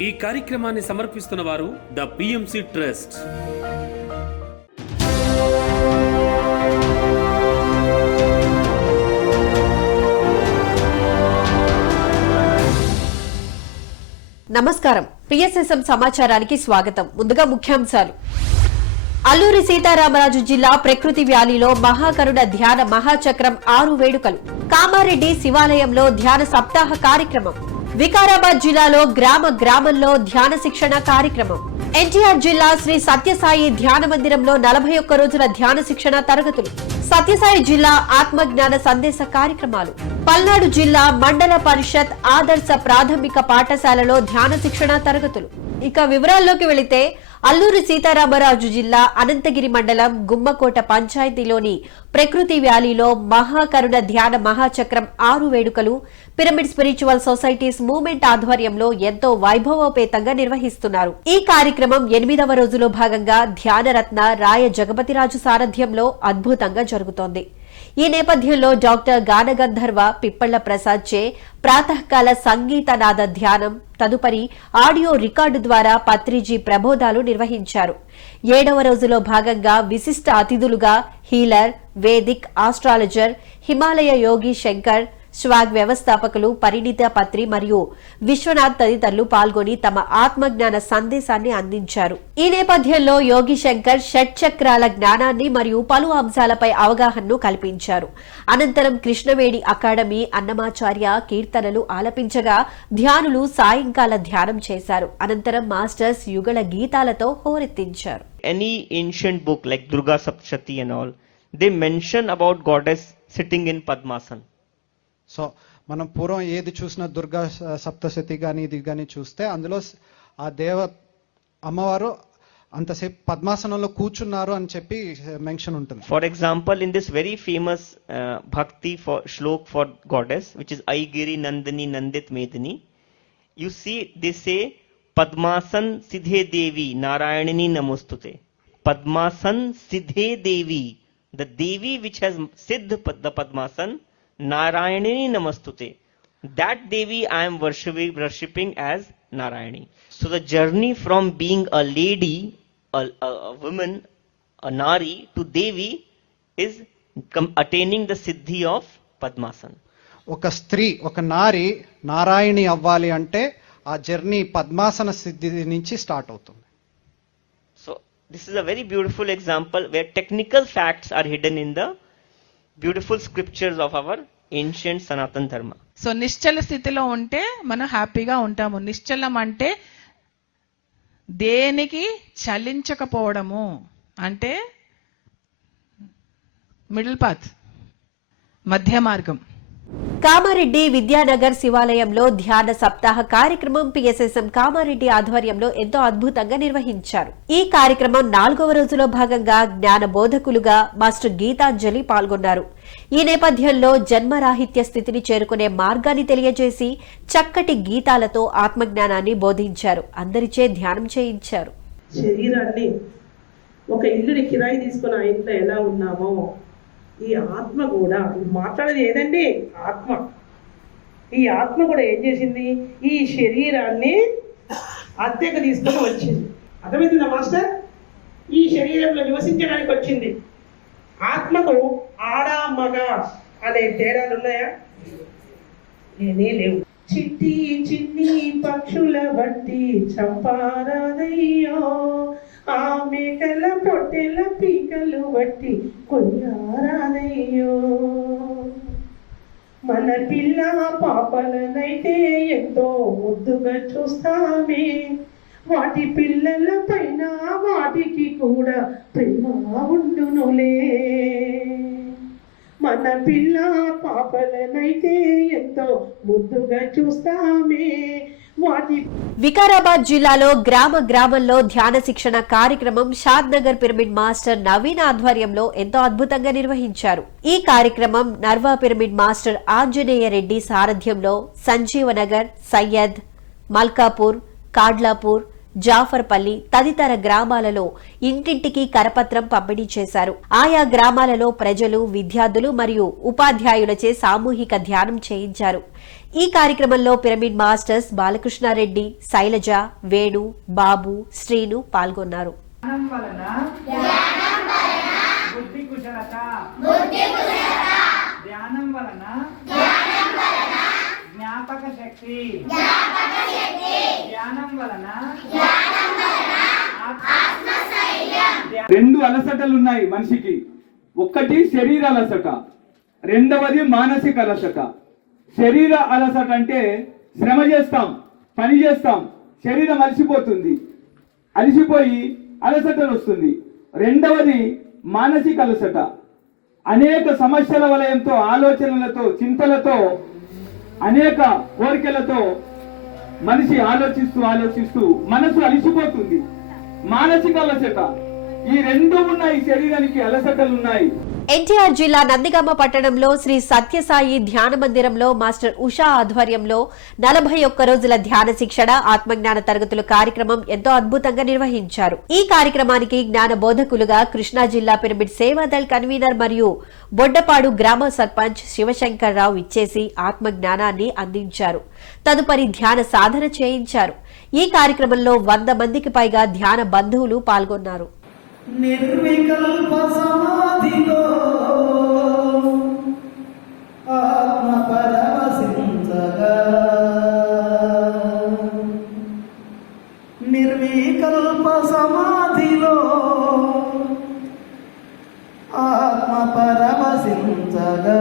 ఈ కార్యక్రమాన్ని సమర్పిస్తున్న వారు ద పిఎంసి ట్రస్ట్. నమస్కారం. పిఎస్ఎస్ఎం సమాచారానికి స్వాగతం. ముందుగా ముఖ్యాంశాలు. అల్లూరి సీతారామరాజు జిల్లా ప్రకృతి వ్యాలీలో మహాకరుణ ధ్యాన మహాచక్రం 6 వేడుకలు. కామారెడ్డి శివాలయంలో ధ్యాన సప్తాహ కార్యక్రమం. వికారాబాద్ జిల్లాలో గ్రామంలో ధ్యాన శిక్షణ కార్యక్రమం. ఎన్టీఆర్ జిల్లా శ్రీ సత్యసాయి ధ్యాన మందిరంలో 41 రోజుల ధ్యాన శిక్షణ తరగతులు. సత్యసాయి జిల్లా ఆత్మజ్ఞాన సందేశ కార్యక్రమాలు. పల్నాడు జిల్లా మండల పరిషత్ ఆదర్శ ప్రాథమిక పాఠశాలలో ధ్యాన శిక్షణ తరగతులు. ఇక వివరాల్లోకి వెళితే అల్లూరి సీతారామరాజు జిల్లా అనంతగిరి మండలం గుమ్మకోట పంచాయతీలోని ప్రకృతి వ్యాలీలో మహాకరుణ ధ్యాన మహాచక్రం 6 వేడుకలు పిరమిడ్ స్పిరిచువల్ సొసైటీస్ మూవ్మెంట్ ఆధ్వర్యంలో ఎంతో వైభవోపేతంగా నిర్వహిస్తున్నారు. ఈ కార్యక్రమం 8వ రోజులో భాగంగా ధ్యానరత్న రాయ జగపతిరాజు సారథ్యంలో అద్భుతంగా జరుగుతోంది. ఈ నేపథ్యంలో డాక్టర్ గానగంధర్వ పిప్పళ్ల ప్రసాద్ చే ప్రాతకాల సంగీతనాద ధ్యానం, తదుపరి ఆడియో రికార్డు ద్వారా పత్రిజీ ప్రబోధాలు నిర్వహించారు. 7వ రోజులో భాగంగా విశిష్ట అతిథులుగా హీలర్, వేదిక్ ఆస్ట్రాలజర్, హిమాలయ యోగి శంకర్, స్వాగ్ వ్యవస్థాపకులు పరిణిత పత్రి మరియు విశ్వనాథ్ తదితరులు పాల్గొని తమ ఆత్మజ్ఞాన సందేశాన్ని అందించారు. ఈ నేపథ్యంలో యోగి శంకర్ షట్చక్రాల జ్ఞానాన్ని మరియు పలు అంశాలపై అవగాహనను కల్పించారు. అనంతరం కృష్ణవేణి అకాడమీ అన్నమాచార్య కీర్తనలు ఆలపించగా ధ్యానులు సాయంకాల ధ్యానం చేశారు. అనంతరం masters యుగళ గీతాలతో హోరెత్తించారు. Any ancient book like Durga Saptashati and all, they mention about goddess sitting in Padmasana. So మనం పూర్వం ఏది చూసినా దుర్గా సప్తశతి కానీ ఇది కానీ చూస్తే అందులో ఆ అమ్మవారు అంతసేపు పద్మాసనంలో కూర్చున్నారు అని చెప్పి మెన్షన్ ఉంటుంది. For example, in this very famous bhakti for shlok for goddess, which is Aigiri Nandini Nandit Medini, you see they say Padmasan Sidhe Devi Narayani Namostute. Padmasan Sidhe Devi, the Devi which has Siddh the Padmasan, Narayani Namostute. That Devi I am worshipping as Narayani. So the journey from being a lady, a woman, a Nari to Devi is attaining the Siddhi of Padmasana. ఒక స్త్రీ, ఒక నారి నారాయణి అవ్వాలి అంటే ఆ journey padmasana సిద్ధి నుంచి start అవుతుంది. So this is a very beautiful example where technical facts are hidden in the beautiful scriptures of our ancient Sanatan Dharma. So నిశ్చల స్థితిలో ఉంటే మనం హ్యాపీగా ఉంటాము. నిశ్చలం అంటే దేనికి చలించకపోవడము, అంటే మిడిల్ పాత్, మధ్య మార్గం. కామారెడ్డి విద్యానగర్ శివాలయంలో ధ్యాన సప్తాహ కార్యక్రమం పిఎస్ఎస్ఎం కామారెడ్డి ఆధ్వర్యంలో ఎంతో అద్భుతంగా నిర్వహించారు. ఈ కార్యక్రమం 4వ రోజులో భాగంగా జ్ఞాన బోధకులుగా మాస్టర్ గీతాంజలి పాల్గొన్నారు. ఈ నేపథ్యంలో జన్మరాహిత్య స్థితిని చేరుకునే మార్గాన్ని తెలియజేసి చక్కటి గీతాలతో ఆత్మజ్ఞానాన్ని బోధించారు. అందరిచే ధ్యానం చేయించారు. శరీరాన్ని ఒక ఇల్లుని కిరాయి తీసుకుని ఆ ఇంట్లో ఎలా ఉన్నామో ఈ ఆత్మ కూడా, మాట్లాడేది ఏదండి ఆత్మ, ఈ ఆత్మ కూడా ఏం చేసింది, ఈ శరీరాన్ని అద్దెకు తీసుకొని వచ్చింది. అర్థమవుతుందా మాస్టర్? ఈ శరీరంలో నివసించడానికి వచ్చింది. ఆత్మకు ఆడ మగ అనే తేడాలు ఉన్నాయా? ఏమీ లేవు. చిట్టి చిన్ని పక్షుల బట్టి చంపారాదయ్యో, ఆ మేకల పొట్టెల పీకలు బట్టి కొయ్యారాదయ్యో. మన పిల్ల పాపలనైతే ఎంతో ముద్దుగా చూస్తామే, వాటి పిల్లల పైన వాటికి కూడా ప్రేమ ఉండునులే. మన పిల్ల పాపలనైతే ఎంతో ముద్దుగా చూస్తామే, వాటి. వికారాబాద్ జిల్లాలో గ్రామంలో ధ్యాన శిక్షణ కార్యక్రమం షాద్ నగర్ పిరమిడ్ మాస్టర్ నవీన్ ఆధ్వర్యంలో ఎంతో అద్భుతంగా నిర్వహించారు. ఈ కార్యక్రమం నర్వా పిరమిడ్ మాస్టర్ ఆంజనేయ రెడ్డి సారథ్యంలో సంజీవనగర్, సయ్యద్, మల్కాపూర్, కాడ్లాపూర్, జాఫర్పల్లి తదితర గ్రామాలలో ఇంటింటికి కరపత్రం పంపిణీ చేశారు. ఆయా గ్రామాలలో ప్రజలు, విద్యార్థులు మరియు ఉపాధ్యాయులచే సామూహిక ధ్యానం చేయించారు. ఈ కార్యక్రమంలో పిరమిడ్ మాస్టర్స్ బాలకృష్ణారెడ్డి, శైలజ, వేణు, బాబు, శ్రీను పాల్గొన్నారు. ధ్యానం వలన జ్ఞాపక శక్తి, ధ్యానం వలన రెండు అలసటలు ఉన్నాయి మనిషికి. ఒక్కటి శరీర అలసట, రెండవది మానసిక అలసట. శరీర అలసట అంటే శ్రమ చేస్తాం, పని చేస్తాం, శరీరం అలసిపోతుంది, అలసిపోయి అలసటలు వస్తుంది. రెండవది మానసిక అలసట, అనేక సమస్యల వలయంతో, ఆలోచనలతో, చింతలతో, అనేక కోరికలతో మనిషి ఆలోచిస్తూ మనసు అలసిపోతుంది. మానసిక అలసట, ఈ రెండు ఉన్నాయి. శరీరానికి అలసటలు ఉన్నాయి. ఎన్టీఆర్ జిల్లా నందిగామ పట్టణంలో శ్రీ సత్యసాయి ధ్యాన మందిరంలో మాస్టర్ ఉషా ఆధ్వర్యంలో 41 రోజుల ధ్యాన శిక్షణ, ఆత్మజ్ఞాన తరగతుల కార్యక్రమం ఎంతో అద్భుతంగా నిర్వహించారు. ఈ కార్యక్రమానికి జ్ఞాన బోధకులుగా కృష్ణా జిల్లా పిరమిడ్ సేవాదళ్ కన్వీనర్ మరియు బొడ్డపాడు గ్రామ సర్పంచ్ శివశంకర్రావు ఇచ్చేసి ఆత్మజ్ఞానాన్ని అందించారు. తదుపరి ధ్యాన సాధన చేయించారు. ఈ కార్యక్రమంలో 100 మందికి పైగా ధ్యాన బంధువులు పాల్గొన్నారు. నిర్వికల్ప సమాధిలో ఆత్మ పరవశించగా, నిర్వికల్ప సమాధిలో ఆత్మ పరవశించగా,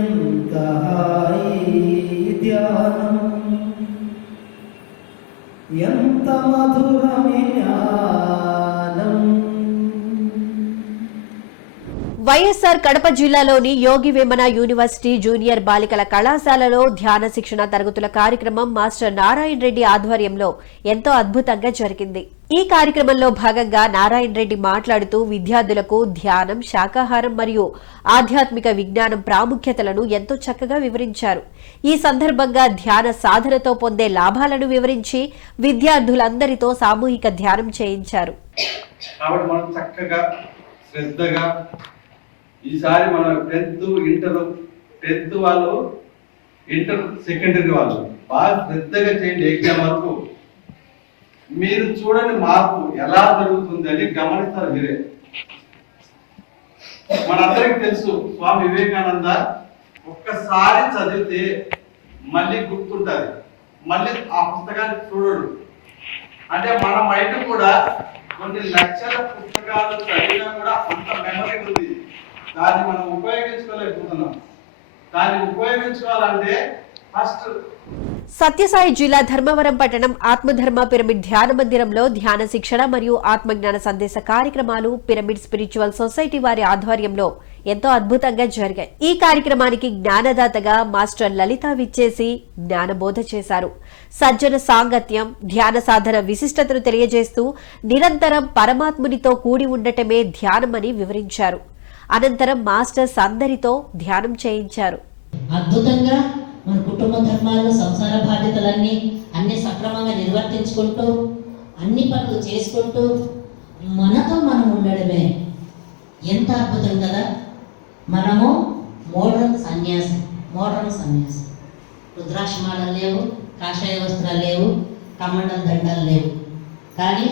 ఎంత హాయి ధ్యానం, ఎంత మధురమే జ్ఞానం. వైఎస్ఆర్ కడప జిల్లాలోని యోగి వేమన యూనివర్సిటీ జూనియర్ బాలికల కళాశాలలో ధ్యాన శిక్షణ తరగతుల కార్యక్రమం మాస్టర్ నారాయణ రెడ్డి ఆధ్వర్యంలో ఎంతో అద్భుతంగా జరిగింది. ఈ కార్యక్రమంలో భాగంగా నారాయణ రెడ్డి మాట్లాడుతూ విద్యార్థులకు ధ్యానం, శాకాహారం మరియు ఆధ్యాత్మిక విజ్ఞానం ప్రాముఖ్యతలను ఎంతో చక్కగా వివరించారు. ఈ సందర్భంగా ధ్యాన సాధనతో పొందే లాభాలను వివరించి విద్యార్థులందరితో సామూహిక ధ్యానం చేయించారు. కాబట్టి మనం చక్కగా శ్రద్ధగా ఈసారి మన 10th వాళ్ళు, ఇంటర్ సెకండరీ వాళ్ళు బాగా శ్రద్ధగా చేయండి. ఎగ్జామ్ వరకు మీరు చూడని మార్పు ఎలా జరుగుతుంది అని గమనిస్తారు మీరే. మనందరికి తెలుసు స్వామి వివేకానంద ఒక్కసారి చదివితే మళ్ళీ గుర్తుంటుంది, మళ్ళీ ఆ పుస్తకాన్ని చూడడు. అంటే మన మైండ్ కూడా కొన్ని లక్షల పుస్తకాలు చదివినా కూడా అంత మెమరీ ఉంది. దాన్ని మనం ఉపయోగించుకోలేకపోతున్నాం. దాన్ని ఉపయోగించుకోవాలంటే ఫస్ట్ సత్యసాయి జిల్లా ధర్మవరం పట్టణం ఆత్మధర్మ పిరమిడ్ ధ్యాన మందిరంలో ధ్యాన శిక్షణ మరియు ఆత్మజ్ఞాన సందేశ కార్యక్రమాలు పిరమిడ్ స్పిరిచువల్ సొసైటీ వారి ఆధ్వర్యంలో ఎంతో అద్భుతంగా జరిగాయి. ఈ కార్యక్రమానికి జ్ఞానదాతగా మాస్టర్ లలిత విచ్చేసి జ్ఞానబోధ చేశారు. సజ్జన సాంగత్యం, ధ్యాన సాధన విశిష్టతను తెలియజేస్తూ నిరంతరం పరమాత్మునితో కూడి ఉండటమే ధ్యానమని వివరించారు. అనంతరం మాస్టర్స్ అందరితో ధ్యానం చేయించారు. అద్భుతంగా మన కుటుంబ ధర్మాలు, సంసార బాధ్యతలన్నీ అన్ని సక్రమంగా నిర్వర్తించుకుంటూ అన్ని పనులు చేసుకుంటూ మనతో మనం ఉండడమే ఎంత అద్భుతం కదా. మనము మోడ్రన్ సన్యాసి, రుద్రాక్షమాలలు లేవు, కాషాయ వస్త్రాలు లేవు, కమండల దండాలు లేవు, కానీ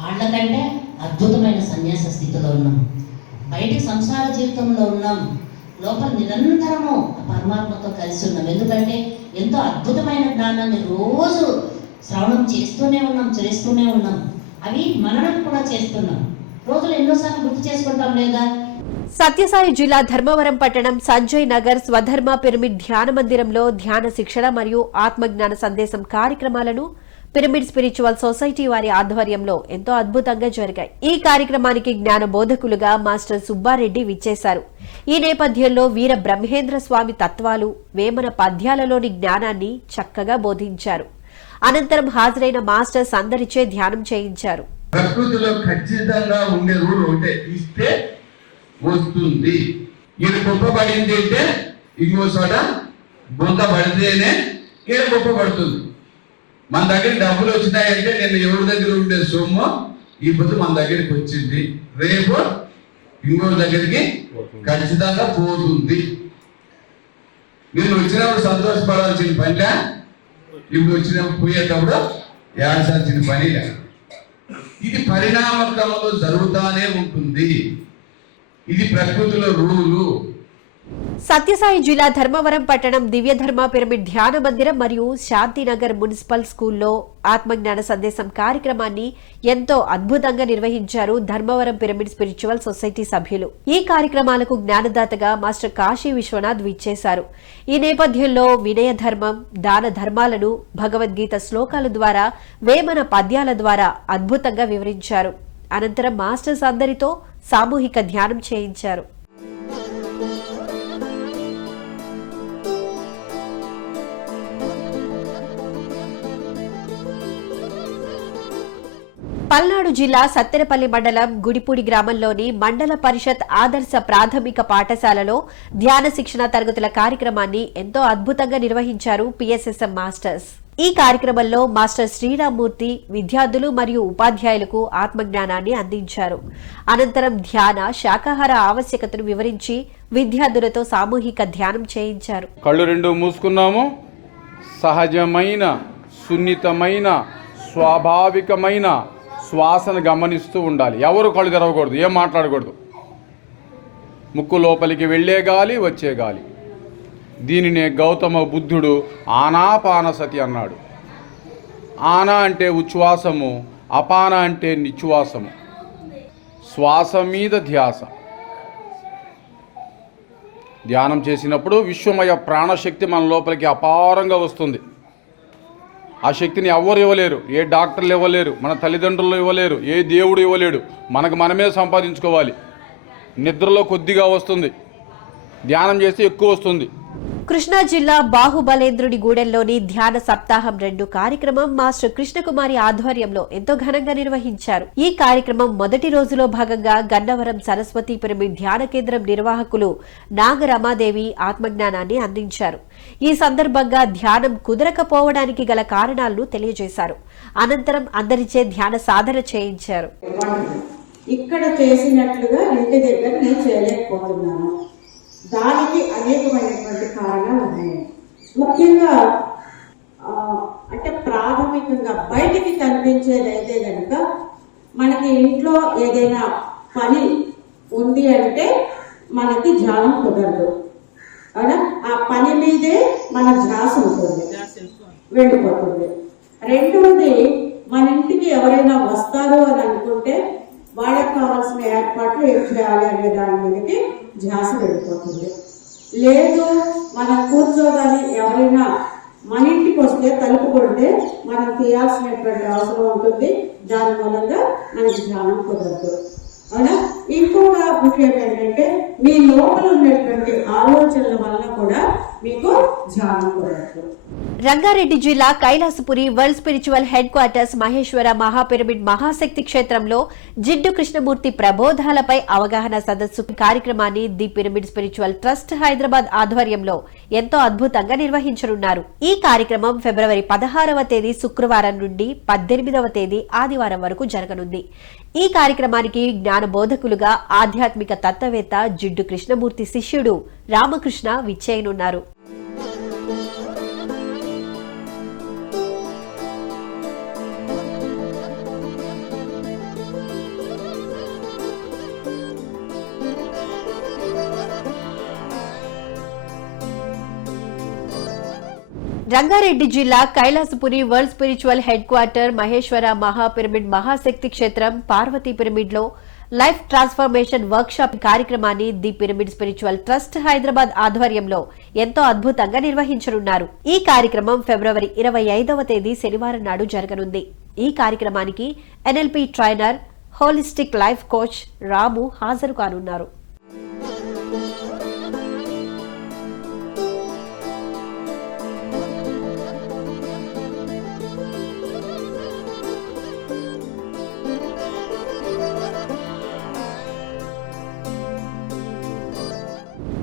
వాళ్ళకంటే అద్భుతమైన సన్యాస స్థితిలో ఉన్నాం. బయటికి సంసార జీవితంలో ఉన్నాం, లోపల నిరంతరము పరమాత్మతో కలిసి ఉన్నాం. ఎందుకంటే ఎంతో అద్భుతమైన జ్ఞానాన్ని రోజు శ్రవణం చేస్తూనే ఉన్నాం. అవి మననం కూడా చేస్తున్నాం. రోజులు ఎన్నోసార్లు గుర్తు చేసుకుంటాం లేదా. సత్యసాయి జిల్లా ధర్మవరం పట్టణం సంజయ్ నగర్ స్వధర్మ పిరమిడ్ ధ్యాన మందిరంలో ధ్యాన శిక్షణ మరియు ఆత్మజ్ఞాన సందేశం కార్యక్రమాలను పిరమిడ్ స్పిరిచువల్ సొసైటీ వారి ఆధ్వర్యంలో ఎంతో అద్భుతంగా జరిగాయి. ఈ కార్యక్రమానికి జ్ఞాన బోధకులుగా మాస్టర్ సుబ్బారెడ్డి విచ్చేశారు. ఈ నేపథ్యంలో వీర బ్రహ్మేంద్ర స్వామి తత్వాలు, వేమన పద్యాలలోని జ్ఞానాన్ని చక్కగా బోధించారు. అనంతరం హాజరైన మాస్టర్స్ అందరిచే ధ్యానం చేయించారు. ప్రకృతిలో ఖచ్చితంగా ఉండే రూల్ ఒకటే, ఇస్తే వస్తుంది. ఇది కుప్పబడింది అంటే ఇంకో చోట బొంత పడితేనే గొప్పపడుతుంది. మన దగ్గర డబ్బులు వచ్చినాయంటే నిన్న ఎవరి దగ్గర ఉండే సొమ్ము ఈ పొద్దు మన దగ్గరికి వచ్చింది, రేపు ఇంకోటి దగ్గరికి ఖచ్చితంగా పోతుంది. నేను వచ్చినప్పుడు సంతోషపడాల్సిన పనిలా, ఇప్పుడు వచ్చినప్పుడు పోయేటప్పుడు ఏడాల్సిన పని. ఇది పరిణామక్రమంలో జరుగుతానే ఉంటుంది. ఇది ప్రకృతిలో రూలు. సత్యసాయి జిల్లా ధర్మవరం పట్టణం దివ్య ధర్మ పిరమిడ్ ధ్యాన మందిరం మరియు శాంతినగర్ మున్సిపల్ స్కూల్లో ఆత్మజ్ఞాన సందేశం కార్యక్రమాన్ని ఎంతో అద్భుతంగా నిర్వహించారు ధర్మవరం పిరమిడ్ స్పిరిచువల్ సొసైటీ సభ్యులు. ఈ కార్యక్రమాలకు జ్ఞానదాతగా మాస్టర్ కాశీ విశ్వనాథ్ విచ్చేశారు. ఈ నేపథ్యంలో వినయ ధర్మం, దాన ధర్మాలను భగవద్గీత శ్లోకాల ద్వారా, వేమన పద్యాల ద్వారా అద్భుతంగా వివరించారు. అనంతరం మాస్టర్స్ అందరితో సామూహిక ధ్యానం చేయించారు. పల్నాడు జిల్లా సత్తెనపల్లి మండలం గుడిపూడి గ్రామంలోని మండల పరిషత్ ఆదర్శ ప్రాథమిక పాఠశాలలో ధ్యాన శిక్షణ తరగతుల కార్యక్రమాన్ని ఎంతో అద్భుతంగా నిర్వహించారు పిఎస్ఎస్ఎం మాస్టర్స్. ఈ కార్యక్రమంలో మాస్టర్ శ్రీరామ్మూర్తి విద్యార్థులు మరియు ఉపాధ్యాయులకు ఆత్మజ్ఞానాన్ని అందించారు. అనంతరం ధ్యాన, శాకాహార ఆవశ్యకతను వివరించి విద్యార్థులతో సామూహిక ధ్యానం చేయించారు. కళ్ళు రెండు మూసుకున్నాము. సహజమైన, సున్నితమైన, స్వాభావికమైన శ్వాసను గమనిస్తూ ఉండాలి. ఎవరు కళ్ళు తెరవకూడదు, ఏం మాట్లాడకూడదు. ముక్కు లోపలికి వెళ్ళే గాలి, వచ్చే గాలి. దీనినే గౌతమ బుద్ధుడు ఆనాపానసతి అన్నాడు. ఆనా అంటే ఉచ్ఛ్వాసము, అపాన అంటే నిశ్వాసము. శ్వాస మీద ధ్యాస. ధ్యానం చేసినప్పుడు విశ్వమయ ప్రాణశక్తి మన లోపలికి అపారంగా వస్తుంది. ఆ శక్తిని ఎవరు ఇవ్వలేరు, ఏ డాక్టర్లు ఇవ్వలేరు, మన తల్లిదండ్రులు ఇవ్వలేరు, ఏ దేవుడు ఇవ్వలేడు. మనకు మనమే సంపాదించుకోవాలి. నిద్రలో కొద్దిగా వస్తుంది, ధ్యానం చేస్తే ఎక్కువ వస్తుంది. కృష్ణా జిల్లా బాహుబలేంద్రుడి గూడెంలోని ధ్యాన సప్తాహం 2 కార్యక్రమం మాస్టర్ కృష్ణకుమారి ఆధ్వర్యంలో ఎంతో ఘనంగా నిర్వహించారు. ఈ కార్యక్రమం మొదటి రోజులో భాగంగా గన్నవరం సరస్వతి పిరమిడ్ ధ్యాన కేంద్రం నిర్వాహకులు నాగరమాదేవి ఆత్మజ్ఞానాన్ని అందించారు. ఈ సందర్భంగా ధ్యానం కుదరకపోవడానికి గల కారణాలను తెలియజేశారు. అనంతరం అందరిచే ధ్యాన సాధన చేయించారు. ఇక్కడ చేసినట్లుగా ఇంటి దగ్గర నేను చేయలేకపోతున్నాను. దానికి అనేకమైనటువంటి కారణాలు ఉన్నాయి. ముఖ్యంగా అంటే ప్రాథమికంగా బయటికి కనిపించేది అయితే కనుక మనకి ఇంట్లో ఏదైనా పని ఉంది అంటే మనకి ధ్యానం కుదరదు. అవునా? ఆ పని మీదే మన ధ్యాస ఉంటుంది, వెళ్ళిపోతుంది. రెండవది, మన ఇంటికి ఎవరైనా వస్తారు అని అనుకుంటే వాళ్ళకి కావాల్సిన ఏర్పాట్లు ఏం చేయాలి అనే దాని మీదకి ధ్యాస వెళ్ళిపోతుంది. లేదు, మనం కూర్చోగానే ఎవరైనా మన ఇంటికి వస్తే తలుపు కొడితే మనం తీయాల్సినటువంటి అవసరం ఉంటుంది. దాని మూలంగా మనకి ధ్యానం కుదరదు. అవునా? ఇంకొక విషయం ఏంటంటే మీ లోపల ఉన్నటువంటి ఆలోచనల వల్ల కూడా మీకు ధ్యానం కుదరదు. రంగారెడ్డి జిల్లా Kailasapuri world spiritual headquarters Maheshwara Mahapyramid Mahashakti క్షేత్రంలో జిడ్డు కృష్ణమూర్తి ప్రబోధాలపై అవగాహన సదస్సు కార్యక్రమాన్ని the pyramid spiritual trust Hyderabad ఆధ్వర్యంలో ఎంతో అద్భుతంగా నిర్వహించనున్నారు. ఈ కార్యక్రమం ఫిబ్రవరి 16వ తేదీ శుక్రవారం నుండి 18వ తేదీ ఆదివారం వరకు జరగనుంది. ఈ కార్యక్రమానికి జ్ఞాన బోధకులుగా ఆధ్యాత్మిక తత్వవేత్త జిడ్డు కృష్ణమూర్తి శిష్యుడు రామకృష్ణ విచ్చేయనున్నారు. రంగారెడ్డి జిల్లా Kailasapuri world spiritual headquarter Maheshwara Mahapyramid Mahashakti క్షేత్రం పార్వతీ పిరమిడ్ లో లైఫ్ ట్రాన్స్ఫర్మేషన్ వర్క్ షాప్ కార్యక్రమాన్ని the pyramid spiritual trust Hyderabad ఆధ్వర్యంలో ఎంతో అద్భుతంగా నిర్వహించనున్నారు. ఈ కార్యక్రమం ఫిబ్రవరి 25వ తేదీ శనివారం నాడు జరగనుంది. ఈ కార్యక్రమానికి NLP trainer, holistic life coach Ramu హాజరు కానున్నారు.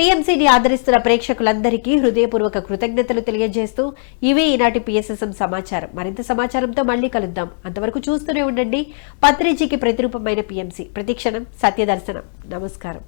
PMC పిఎంసిని ఆదరిస్తున్న ప్రేక్షకులందరికీ హృదయపూర్వక కృతజ్ఞతలు తెలియజేస్తూ ఇవే ఈనాటి పిఎస్ఎస్ఎం సమాచారం. మరింత సమాచారంతో మళ్ళీ కలుద్దాం. అంతవరకు చూస్తూనే ఉండండి పత్రిజీకి ప్రతిరూపమైన పిఎంసి. ప్రతిక్షణం సత్యదర్శనం. నమస్కారం.